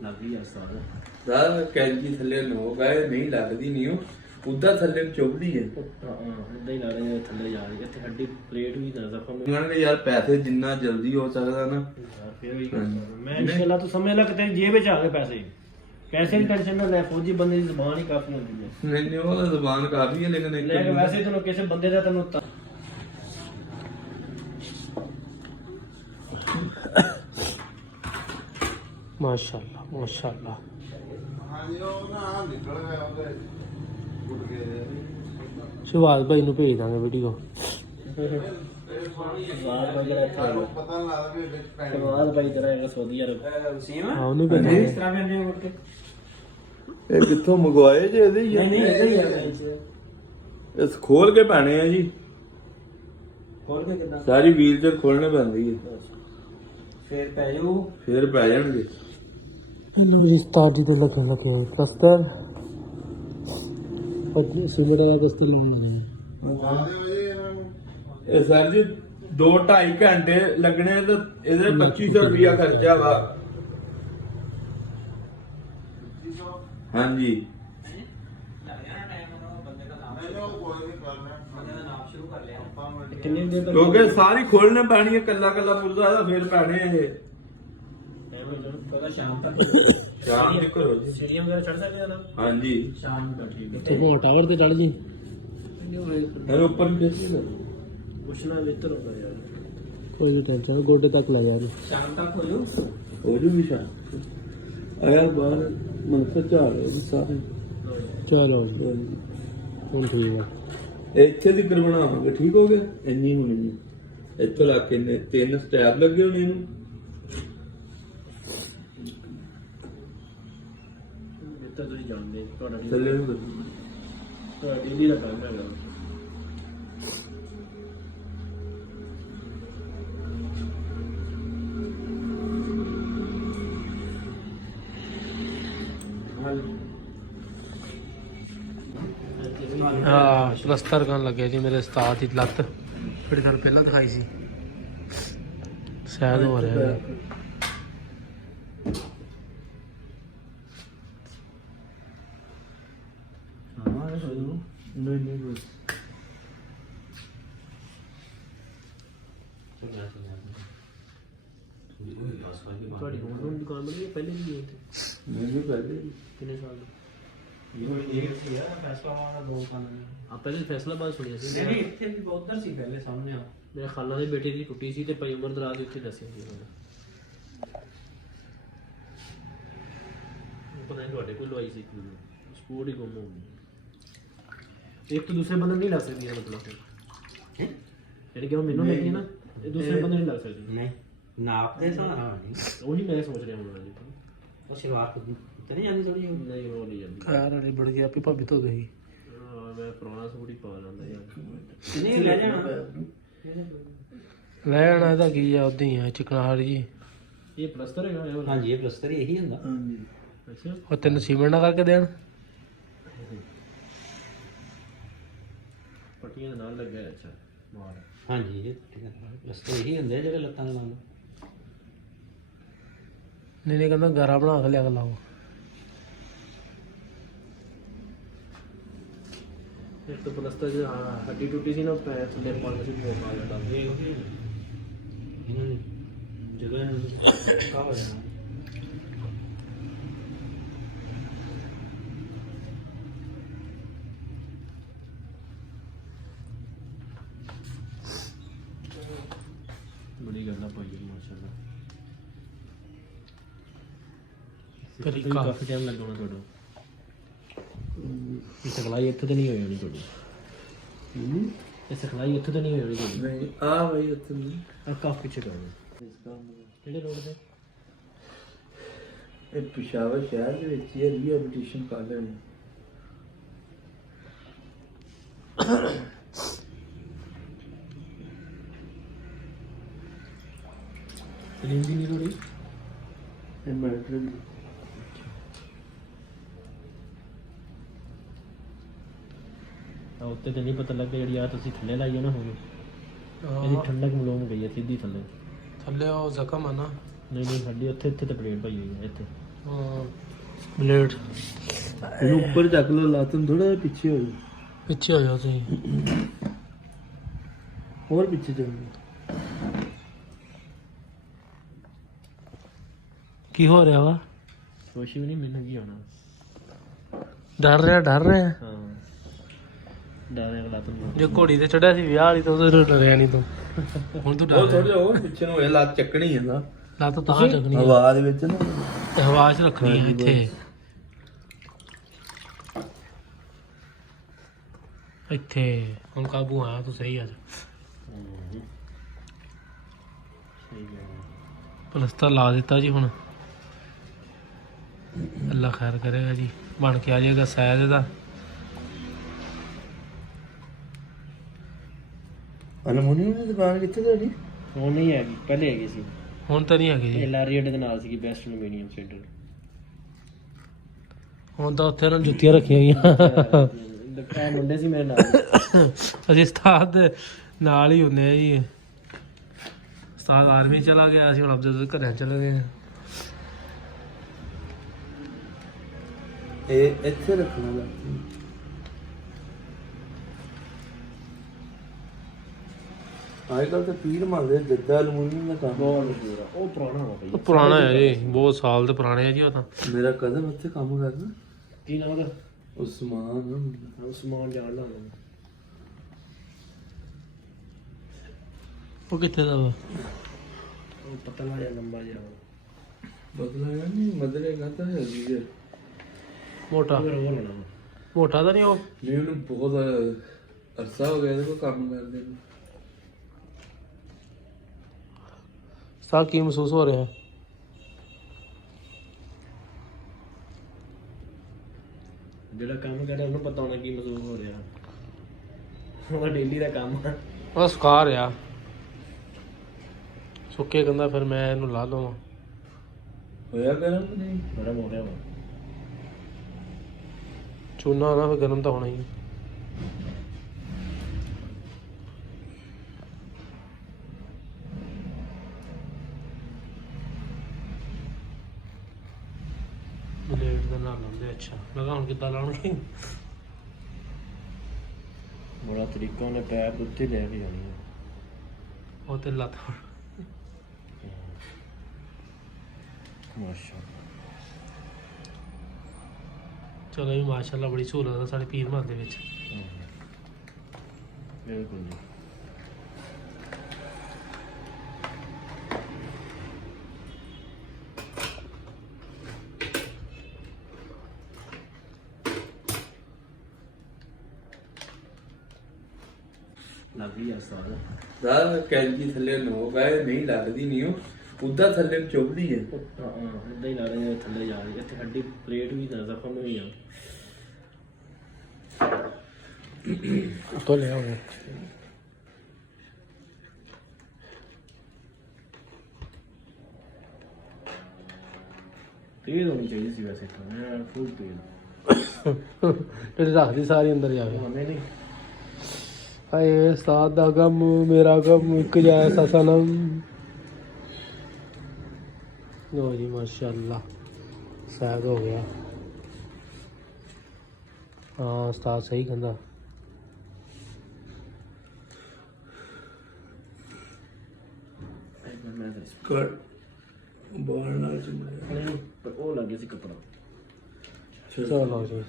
ਲੱਗ ਗਈ ਸਾਰਾ ਦਾ ਕੈਂਚੀ ਥੱਲੇ ਨੋ ਗਏ ਨਹੀਂ ਲੱਗਦੀ ਨਹੀਂ ਉਹ ਉਦਾਂ ਥੱਲੇ ਚੁੱਭਦੀ ਹੈ। ਹਾਂ ਇਦਾਂ ਹੀ ਲੱਗ ਰਿਹਾ ਥੱਲੇ ਜਾ ਰਹੀ ਇੱਥੇ ਹੱਡੀ ਪਲੇਟ ਵੀ ਨਾ ਜ਼ਖਮ ਉਹਨਾਂ ਨੇ ਯਾਰ ਪੈਸੇ ਜਿੰਨਾ ਜਲਦੀ ਹੋ ਸਕਦਾ ਨਾ ਯਾਰ ਫਿਰ ਵੀ ਮੈਂ ਇਨਸ਼ਾਅੱਲਾ ਤੂੰ ਸਮਝ ਲੈ ਕਿ ਤੇਰੀ ਜੇਬ ਵਿੱਚ ਆ ਗਏ ਪੈਸੇ ਦੀ ਟੈਨਸ਼ਨ ਨਾ ਲੈ, ਫੌਜੀ ਬੰਦੇ ਦੀ ਜ਼ੁਬਾਨ ਹੀ ਕਾਫੀ ਹੁੰਦੀ ਹੈ। ਨਹੀਂ ਉਹ ਜ਼ਬਾਨ ਕਾਫੀ ਹੈ ਲੇਕਿਨ ਵੈਸੇ ਤੈਨੂੰ ਕਿਸੇ ਬੰਦੇ ਦਾ ਤੈਨੂੰ ਮਾਸ਼ਾਅੱਲਾ ਮਾਸ਼ਾਅੱਲਾ ਹਾਂਜੀ ਉਹ ਨਾ ਨਿਕਲ ਗਿਆ ਉਹਦੇ ਉੱਡ ਗਏ ਸ਼ਿਵਾਜ ਭਾਈ ਨੂੰ ਭੇਜ ਦਾਂਗੇ ਵੀਡੀਓ। ਪਤਾ ਨਾ ਲੱਗਦਾ ਵੀ ਵਿੱਚ ਪੈਣੀ ਸ਼ਿਵਾਜ ਭਾਈ ਤੇਰਾ ਹੈਗਾ ਸਊਦੀ ਅਰਬ ਹਾਂ ਉਹਨੂੰ ਇਸ ਤਰ੍ਹਾਂ ਕਹਿੰਦੇ ਉੱਠ ਕੇ ਇਹ ਕਿੱਥੋਂ ਮੰਗਵਾਏ ਜੇ ਇਹਦੇ ਹੀ ਨਹੀਂ ਇਹਦਾ ਹੀ ਆ ਇਸ ਖੋਲ ਕੇ ਪਾਣੇ ਆ ਜੀ। ਖੋਲ ਕੇ ਕਿੱਦਾਂ ਸਾਰੀ ਵੀਲ ਚ ਖੋਲਣੇ ਪੈਂਦੀ ਹੈ ਫੇਰ ਪੈ ਜਾਊ ਫੇਰ ਪੈ ਜਾਣਗੇ। ਇਹਨੂੰ ਰਿਸ਼ਤਾ ਜੀ ਤੇ ਲੱਗੇ ਕਸਤਰ ਉਹ ਸੁਣਦਾ ਹੈ ਕਸਤਰ ਨਹੀਂ ਇਹ ਸਰ ਜੀ 2-2.5 ਘੰਟੇ ਲੱਗਣੇ ਤੇ ਇਹਦੇ 2500 ਰੁਪਿਆ ਖਰਚਾ ਵਾ। ਹਾਂਜੀ ਕਿੰਨੇ ਦਿਨ ਕਿਉਂਕਿ ਸਾਰੀ ਖੋਲਣੇ ਪੈਣੀ ਹੈ ਕੱਲਾ ਕੱਲਾ ਪੁਰਜ਼ਾ ਦਾ ਫੇਰ ਪੈਣੇ ਇਹ ਸ਼ਾਮ ਤੱਕ ਸ਼ਾਮ ਤੱਕ ਕਰੋ ਜੀ। ਸੀੜੀਆਂ ਵਗੈਰਾ ਚੜ ਸਕਦੇ ਆ ਨਾ ਹਾਂਜੀ ਸ਼ਾਮ ਨੂੰ ਠੀਕ ਹੈ ਤੇ ਟਾਵਰ ਤੇ ਚੜ ਜੀ ਇਹ ਉੱਪਰ ਕਿੱਥੇ ਨਾ ਪੁੱਛਣਾ ਬਿਹਤਰ ਹੁੰਦਾ ਯਾਰ ਕੋਈ ਵੀ ਟੈਨਸ਼ਨ ਗੋਡੇ ਤੱਕ ਲਾ ਜਾ ਸ਼ਾਮ ਤੱਕ ਹੋ ਜੂ ਹੋ ਜੂ ਵੀ ਸ਼ਾਮ ਆਇਆ ਬਾਹਰ ਮਨਸਾ ਝਾੜ ਸਾਰੇ ਚਲੋ ਹੁਣ ਠੀਕ ਆ ਇੱਥੇ ਦੀ ਕਰ ਬਣਾਵਾਂਗੇ ਠੀਕ ਹੋ ਗਿਆ ਇੰਨੀ ਹੋਣੀ ਨਹੀਂ ਇੱਥੇ ਲਾ ਕੇ ਨੇ 3 ਸਟੈਪ ਲੱਗੇ ਹੋਣੇ ਇਹਨੂੰ ਜਿੱਦਾਂ ਤੁਸੀਂ ਜਾਣਦੇ ਤੁਹਾਡਾ ਥੱਲੇ ਨੂੰ ਡੇਲੀ ਦਾ ਕੰਮ ਹੈਗਾ ਹਾਂ ਪਲਸਤਰ ਕਰਨ ਲੱਗੇ ਜੀ ਮੇਰੇ ਉਸਤਾਦ ਦੀ ਲੱਤ ਥੋੜੀ ਦਿਨ ਪਹਿਲਾਂ ਦਿਖਾਈ ਸੀ ਸ਼ਾਇਦ ਹੋ ਰਿਹਾ ਹੈ ਨਹੀਂ ਤੁਹਾਡੀ ਹੁਣ ਦੁਕਾਨ ਬਣੀ ਹੈ ਪਹਿਲੇ ਵੀ ਨਹੀਂ ਪਹਿਲੇ ਕਿੰਨੇ ਸਾਲ ਦੀ ਪਹਿਲੇ ਫੈਸਲਾਬਾਦ ਸੁਣਿਆ ਸੀ ਨਹੀਂ ਇੱਥੇ ਵੀ ਉਧਰ ਸੀ ਪਹਿਲੇ ਸਾਹਮਣੇ ਆ ਮੇਰੇ ਖਾਲਾ ਦੇ ਬੇਟੇ ਦੀ ਟੁੱਟੀ ਸੀ ਤੇ ਭਾਈ ਉਮਰ ਦਰਾਜ ਉੱਥੇ ਦੱਸਿਆ ਸੀ ਪਤਾ ਨਹੀਂ ਤੁਹਾਡੇ ਕੋਲ ਲਵਾਈ ਸੀ ਸਪੋਰਟ ਹੀ ਗੁੰਮ ਹੋ ਗਈ ਇੱਕ ਤੋਂ ਦੂਸਰੇ ਬੰਦੇ ਨਹੀਂ ਲੱਗ ਸਕਦੀ ਮਤਲਬ ਜਿਹੜੀ ਕਿ ਉਹ ਮੈਨੂੰ ਲੱਗੀ ਨਾ ਇਹ ਦੂਸਰੇ ਬੰਦੇ ਨਹੀਂ ਲੱਗ ਸਕਦੀ ਨਹੀਂ ਨਾਪ ਦੇ ਹਿਸਾਬ ਨਾਲ ਨਹੀਂ ਉਹੀ ਮੈਂ ਸੋਚ ਰਿਹਾ ਹੁਣ ਜੀ ਉਹ ਸ਼ੁਰੂਆਤ ਤੇ ਨਹੀਂ ਜਾਂਦੀ ਥੋੜੀ ਨਹੀਂ ਉਹ ਨਹੀਂ ਜਾਂਦੀ ਕਾਰ ਵਾਲੀ ਬੜ ਗਿਆ ਆਪੇ ਭਾਬੀ ਤੋਂ ਗਈ ਮੈਂ ਪੁਰਾਣਾ ਸੂਟ ਹੀ ਪਾ ਲੈਂਦਾ ਯਾਰ ਨਹੀਂ ਲੈ ਜਾਣਾ ਲੈਣਾ ਇਹਦਾ ਕੀ ਆ ਉਦਾਂ ਹੀ ਆ ਚਿਕਨਾਹਟ ਜੀ ਇਹ ਪਲਸਤਰ ਹੈਗਾ ਇਹ ਵਾਲਾ? ਹਾਂਜੀ ਇਹ ਪਲਸਤਰ ਇਹੀ ਹੁੰਦਾ ਹਾਂਜੀ ਅੱਛਾ ਉਹ ਤੈਨੂੰ ਸੀਮੈਂਟ ਨਾ ਕਰਕੇ ਦੇਣ ਪੱਟੀਆਂ ਦੇ ਨਾਲ ਲੱਗਿਆ ਅੱਛਾ ਮਾਰ ਹਾਂਜੀ ਇਹ ਪਲਸਤਰ ਇਹੀ ਹੁੰਦੇ ਜਿਹੜੇ ਲੱਤਾਂ ਨਾਲ ਲਾਉਂਦੇ ਨਹੀਂ ਕਹਿੰਦਾ ਗਾਰਾ ਬਣਾ ਕੇ ਲਿਆ ਕੇ ਲਾਓ ਇੱਕ ਤਾਂ ਪਲਸਤਰ ਜੇ ਹੱਡੀ ਟੁੱਟੀ ਸੀ ਨਾ ਪੈਰ ਥੱਲੇ ਪਾਣੀ ਸੀ ਉਹ ਪਾ ਲੈਂਦਾ ਇਹ ਇਹਨਾਂ ਨੇ ਜਗ੍ਹਾ ਕਾ ਹੋ ਜਾਣਾ ਬੜੀ ਗੱਲਾਂ ਪਾਈ ਮਾਸ਼ਾਅੱਲਾ ਤਰੀਕਾ। ਕਾਫੀ ਟਾਈਮ ਲੱਗਣਾ ਤੁਹਾਡਾ ਇਹ ਸਿਖਲਾਈ ਇੱਥੇ ਤਾਂ ਨਹੀਂ ਹੋਈ ਹੋਣੀ ਤੁਹਾਡੀ ਇਹ ਸਿਖਲਾਈ ਇੱਥੇ ਤਾਂ ਨਹੀਂ ਹੋਈ ਹੋਣੀ ਤੁਹਾਡੀ ਨਹੀਂ ਆ ਭਾਈ ਉੱਥੇ ਨਹੀਂ ਆ ਕਾਫੀ ਪਿੱਛੇ ਕਰੋ ਕਿਹੜੇ ਰੋਡ ਤੇ ਇਹ ਪਿਸ਼ਾਵਰ ਸ਼ਹਿਰ ਦੇ ਵਿੱਚ ਹੀ ਰੀਹੈਬਿਲਿਟੇਸ਼ਨ ਕਰ ਰਹੇ ਨੇ ਲੀਨ ਦੀ ਨਹੀਂ ਰੋੜੀ ਇਹ ਮੈਟਰ ਆ ਉੱਤੇ ਤੇ ਨਹੀਂ ਪਤਾ ਲੱਗਾ ਜਿਹੜੀ ਆ ਤੁਸੀਂ ਥੱਲੇ ਲਾਈ ਆ ਨਾ ਹੁਣ ਇਹਦੀ ਠੰਡਕ ਮਲੋਮ ਗਈ ਹੈ ਸਿੱਧੀ ਥੱਲੇ ਥੱਲੇ ਉਹ ਜ਼ਖਮ ਆ ਨਾ ਨਹੀਂ ਨਹੀਂ ਸਾਡੀ ਉੱਥੇ ਇੱਥੇ ਤੇ ਪਲੇਟ ਪਈ ਹੋਈ ਹੈ ਇੱਥੇ ਹਾਂ ਬਲੇਡ ਇਹਨੂੰ ਉੱਪਰ ਚੱਕ ਲਓ, ਲਾਤਨ ਥੋੜਾ ਪਿੱਛੇ ਹੋ ਜਾ, ਪਿੱਛੇ ਹੋ ਜਾਓ ਤੁਸੀਂ। ਹੋਰ ਪਿੱਛੇ ਚੱਲ। ਕੀ ਹੋ ਰਿਹਾ ਵਾ? ਕੁਛ ਵੀ ਨਹੀਂ, ਮੈਨੂੰ ਕੀ ਹੋਣਾ। ਡਰ ਰਿਹਾ ਹਾਂ ਡਰ ਅਗਲਾ ਤੈਨੂੰ। ਜੇ ਘੋੜੀ ਤੇ ਚੜਿਆ ਸੀ ਵਿਆਹ ਵਾਲੀ ਤਾਂ ਉਹਦੇ ਡਰਿਆ ਨਹੀਂ ਤੂੰ। ਹੁਣ ਤੂੰ ਉਹ ਡਰ ਥੋੜਾ ਹੋਰ ਪਿੱਛੇ ਨੂੰ ਹੋਇਆ, ਲੱਤ ਚੱਕਣੀ ਹੈ ਨਾ, ਲੱਤ ਤਾਂ ਚੱਕਣੀ ਆ। ਹਵਾ ਦੇ ਵਿੱਚ ਨਾ। ਹਵਾ 'ਚ ਰੱਖਣੀ ਆ ਇੱਥੇ। ਇੱਥੇ ਹੁਣ ਕਾਬੂ ਆਇਆ ਤੂੰ ਸਹੀ ਅੱਜ। ਸਹੀ ਗੱਲ। ਪਲਸਤਰ ਲਾ ਦਿੱਤਾ ਜੀ ਹੁਣ। ਅੱਲਾ ਖੈਰ ਕਰੇਗਾ ਜੀ, ਬਣ ਕੇ ਆ ਜਾਏਗਾ ਸ਼ਾਇਦ ਇਹਦਾ। ਅਲਮੂਨੀਅਮ ਦੀ ਦੁਕਾਨ ਕਿੱਥੇ ਤੁਹਾਡੀ? ਹੁਣ ਨਹੀਂ ਹੈਗੀ, ਪਹਿਲੇ ਹੈਗੀ ਸੀ। ਹੁਣ ਤਾਂ ਨਹੀਂ ਹੈਗੀ ਜੀ। ਇਹ ਲਾਰੀ ਅੱਡੇ ਦੇ ਨਾਲ ਸੀਗੀ, ਬੈਸਟ ਐਲੂਮੀਨੀਅਮ ਸੈਂਟਰ। ਹੁਣ ਤਾਂ ਉੱਥੇ ਨਾ ਜੁੱਤੀਆਂ ਰੱਖੀਆਂ ਗਈਆਂ। ਦੁਕਾਨ ਮੁੰਡੇ ਸੀ ਮੇਰੇ ਨਾਲ। ਅਸੀਂ ਉਸਤਾਦ ਦੇ ਨਾਲ ਹੀ ਹੁੰਦੇ ਆ ਜੀ। ਉਸਤਾਦ ਆਰਮੀ ਚਲਾ ਗਿਆ, ਅਸੀਂ ਹੁਣ ਆਪਦੇ ਘਰਾਂ ਚਲੇ ਗਏ ਹਾਂ। ਇਹ ਇੱਥੇ ਰੱਖਣਾ ਲੱਗ ਅੱਜ ਕੱਲ ਤਾਂ ਪੀਰ ਮੰਗਦੇ ਜਿੱਦਾਂ ਅਲਮੂਨੀਅਮ ਦਾ ਕੰਮ। ਬਹੁਤ ਮਸ਼ਹੂਰ ਆ ਉਹ, ਪੁਰਾਣਾ ਹੋ ਉਹ ਪੁਰਾਣਾ ਹੈ ਜੀ, ਬਹੁਤ ਸਾਲ ਦੇ ਪੁਰਾਣੇ ਆ ਜੀ ਉਹ ਤਾਂ। ਮੇਰਾ ਕਜ਼ਨ ਉੱਥੇ ਕੰਮ ਕਰਦਾ। ਕੀ ਨਾਮ ਉਹਦਾ? ਉਸਮਾਨ। ਉਹ ਸਮਾਨ ਜਾਣਦਾ ਹੁੰਦਾ। ਉਹ ਕਿੱਥੇ ਦਾ ਵਾ? ਉਹ ਪਤਲਾ ਜਿਹਾ ਲੰਬਾ ਜਿਹਾ ਬਦਲਾ ਨਹੀਂ ਮਦਰੇਗਾ ਤਾਂ ਹੈ ਜੀ। ਮੋਟਾ ਉਹ ਹੋਣਾ। ਮੋਟਾ ਤਾਂ ਨਹੀਂ ਉਹ? ਨਹੀਂ ਉਹਨੂੰ ਬਹੁਤ ਅਰਸਾ ਹੋ ਗਿਆ ਇਹਦੇ ਕੋਲ ਕੰਮ ਕਰਦੇ ਨੂੰ। ਸਾ ਕੀ ਮਹਿਸੂਸ ਹੋ ਰਿਹਾ? ਜਿਹੜਾ ਕੰਮ ਕਰਦਾ ਉਹਨੂੰ ਪਤਾ ਹੋਣਾ ਕੀ ਮਹਿਸੂਸ ਹੋ ਰਿਹਾ। ਉਹਦਾ ਡੇਲੀ ਦਾ ਕੰਮ ਆ। ਉਹ ਸੁਕਾ ਰਿਹਾ ਸੁੱਕੇ ਕਹਿੰਦਾ, ਫਿਰ ਮੈਂ ਇਹਨੂੰ ਲਾ ਲਵਾਂ। ਹੋਇਆ ਗਰਮ ਨਹੀਂ? ਬੜਾ ਮੋਟਾ ਵਾ। ਚੂਨਾ ਨਾ ਫਿਰ ਗਰਮ ਤਾਂ ਹੋਣਾ ਹੀ। ਬਲੇਡ ਦਾ ਨਾਲ ਲਾਉਂਦੇ। ਅੱਛਾ ਮੈਂ ਕਿਹਾ ਹੁਣ ਕਿੱਦਾਂ ਲਾਉਣਗੇ? ਬੜਾ ਤਰੀਕਾ ਉਹਨੇ ਪੈਪ ਉੱਤੇ ਲੈ ਕੇ ਜਾਣੀ ਆ। ਉਹ ਤੇ ਲੱਤ ਮਾਸ਼ਾਅੱਲਾ। ਚਲੋ ਜੀ, ਮਾਸ਼ਾਅੱਲਾ ਬੜੀ ਸਹੂਲਤ ਆ ਸਾਡੇ ਪੀਰ ਮਹੱਲ ਦੇ ਵਿੱਚ। ਬਿਲਕੁਲ ਜੀ। ਲੱਗੀ ਆ ਸਾਰਾ। ਦਾ ਕੈਂਚੀ ਥੱਲੇ ਨੋਕ ਆਏ ਨਹੀਂ ਲੱਗਦੀ ਨਹੀਂ, ਉਹ ਉਦਾਂ ਥੱਲੇ ਨੂੰ ਚੁੱਭਦੀ ਹੈ। ਹਾਂ ਇਦਾਂ ਹੀ ਲਾ ਰਹੇ ਥੱਲੇ ਜਾ ਰਹੀ। ਇੱਥੇ ਹੱਡੀ ਪਲੇਟ ਵੀ ਨਾ ਜ਼ਖਮ ਹੋਈ ਆ। ਉੱਤੋਂ ਲੈ ਆਉਂਗੇ। ਤੇਜ਼ ਹੋਣੀ ਚਾਹੀਦੀ ਸੀ ਵੈਸੇ ਤਾਂ, ਮੈਂ ਫੁੱਲ ਤੇਜ਼। ਜਿਹੜੀ ਰੱਖਦੀ ਸਾਰੀ ਅੰਦਰ ਜਾਵੇ। ਨਹੀਂ ਨਹੀਂ ਹਾਏ ਉਸਤਾਦ ਦਾ ਗਮ ਮੇਰਾ ਗਮ ਇੱਕ ਜੈਸਾ ਸਨਮ। ਲੋ ਜੀ ਮਾਸ਼ਾਅੱਲਾ ਸ਼ਾਇਦ ਹੋ ਗਿਆ। ਹਾਂ ਉਸਤਾਦ ਸਹੀ ਕਹਿੰਦਾ। ਮੈਂ ਕਰ ਬਾਹਰ ਨਾਲ ਚੁੰਮਿਆ। ਨਹੀਂ ਪਰ ਉਹ ਲੱਗੇ ਸੀ ਕੱਪੜਾ। ਚਲੋ ਜੀ,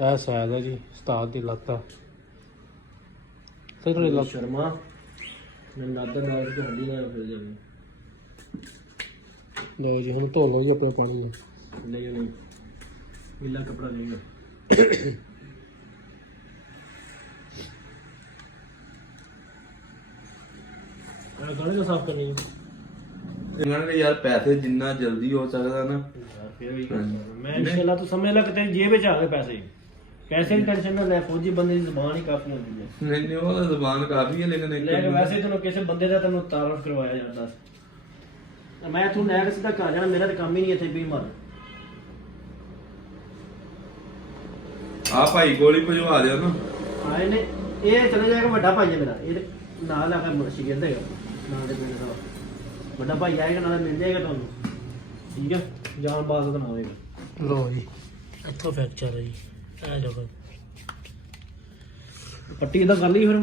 ਇਹ ਸ਼ਾਇਦ ਹੈ ਜੀ ਉਸਤਾਦ ਦੀ ਲੱਤ ਆ। ਸਹੀ ਥੋੜੀ ਲੱਤ। ਸ਼ਰਮਾ ਮੈਨੂੰ ਲੱਗਦਾ ਨਾਲ ਦੀ ਹੱਡੀ ਨਾਲ ਫਿਰ ਜਾਂਦੀ। ਲੋ ਜੀ ਹੁਣ ਧੋ ਲਓ ਜੀ ਆਪਣੇ ਪਾਣੀ ਨਾਲ। ਨਹੀਂ ਨਹੀਂ ਗਿੱਲਾ ਕੱਪੜਾ ਨਹੀਂ ਗਾ। ਗਾਣੇ ਦਾ ਸਾਫ਼ ਕਰਨੀ ਹੈ ਇਹਨਾਂ ਨੇ ਯਾਰ ਪੈਸੇ ਜਿੰਨਾ ਜਲਦੀ ਹੋ ਸਕਦਾ ਨਾ। ਫਿਰ ਵੀ ਮੈਂ ਇਨਸ਼ਾਅੱਲਾ ਤੂੰ ਸਮਝ ਲੈ ਕਿ ਤੇਰੀ ਜੇਬ ਵਿੱਚ ਆ ਗਏ ਪੈਸੇ। ਪੈਸੇ ਦੀ ਟੈਨਸ਼ਨ ਨਾ ਲੈ, ਫੌਜੀ ਬੰਦੇ ਦੀ ਜ਼ਬਾਨ ਹੀ ਕਾਫੀ ਹੁੰਦੀ ਹੈ। ਨਹੀਂ ਨਹੀਂ ਉਹ ਜ਼ਬਾਨ ਕਾਫੀ ਹੈ ਲੇਕਿਨ ਇੱਕ ਲੈ ਵੈਸੇ ਤੈਨੂੰ ਕਿਸੇ ਬੰਦੇ ਦਾ ਤੈਨੂੰ ਤਾਰਫ ਕਰਵਾਇਆ ਜਾਂਦਾ। ਮੈਂ ਤੂੰ ਲੈ ਕੇ ਸਿੱਧਾ ਘਰ ਜਾਣਾ, ਮੇਰਾ ਤਾਂ ਕੰਮ ਹੀ ਨਹੀਂ ਇੱਥੇ ਵੀ ਮਰ। ਆ ਭਾਈ ਗੋਲੀ ਭਜਵਾ ਦਿਓ ਨਾ। ਆਏ ਨੇ ਇਹ ਚਲੇ ਜਾਏਗਾ, ਵੱਡਾ ਭਾਈ ਹੈ ਮੇਰਾ। ਇਹ ਨਾਲ ਆ ਕੇ ਸ਼ਿਗਰਦ ਹੈਗਾ ਨਾਲ ਦੇ ਪਿੰਡ ਦਾ। ਵੱਡਾ ਭਾਈ ਆਏਗਾ, ਨਾਲ ਮਿਲ ਜਾਏਗਾ ਤੁਹਾਨੂੰ। ਠੀਕ ਹੈ। ਜਾਨ ਬਾਜ਼ ਤਾਂ ਨਾ ਹੋਵੇਗਾ। ਲੋ ਜੀ ਇੱਥੋਂ ਫ੍ਰੈਕਚਰ ਹੈ ਜੀ ਇਹ ਜਗ੍ਹਾ ਪੱਟੀ ਇਹਦਾ ਕਰ ਲਈ ਫਿਰ